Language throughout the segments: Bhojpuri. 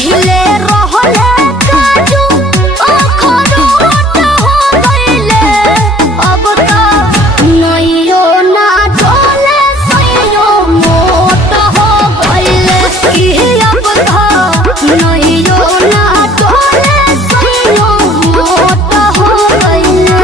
पहिले रहले काजू अखरोट हो गइले अब त नइयो ना डोले सइयो मोट हो गइले कि अब त नइयो ना डोले सइयो मोट हो गइले।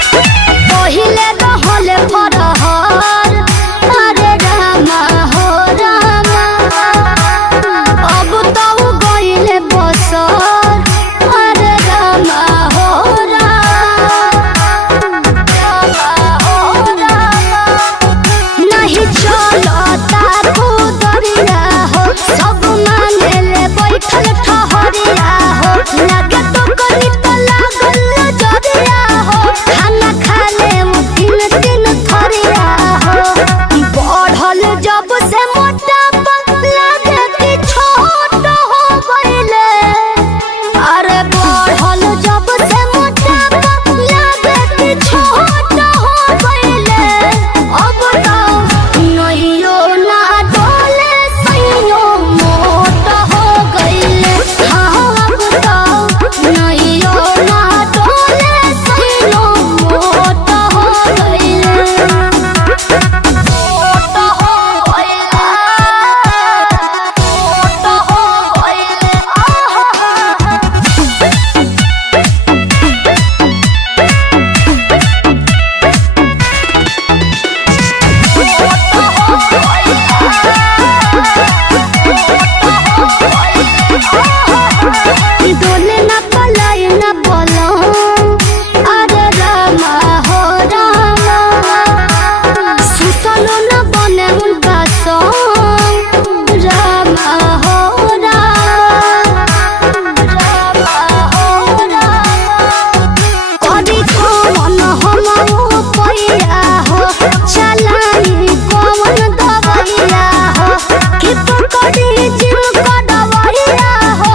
पहिले रहले फरहर अरे रामा हो रामा अब त उ गइले बसर अरे रामा हो रामा हो रामा नहीं चलता खुदरिया हो सब मानेले बैठल ठहरिया हो लागे तो कनी त लागल जरिया हो खाना खाले तीन तीन थरिया हो बढ़ल जब से मोटापा लागे कि छोट हो गइले अरे बढ़ल जब से मोटापा लागे कि छोट हो गइले अब त नइयो ना डोले सइयो मोट हो गइले हाँ अब त नइयो ना डोले सइयो मोट हो गइले मोट हो गइले मोट हो गइले डोले ना पलाई ना बोलो अरे रामा हो रामा सुतलो ना बने उनका रामा हो रामा रामा हो रामा कदी कौन हम पैया हो चलाई कौन दवैया हो कि पकड़ी जिम का दवैया हो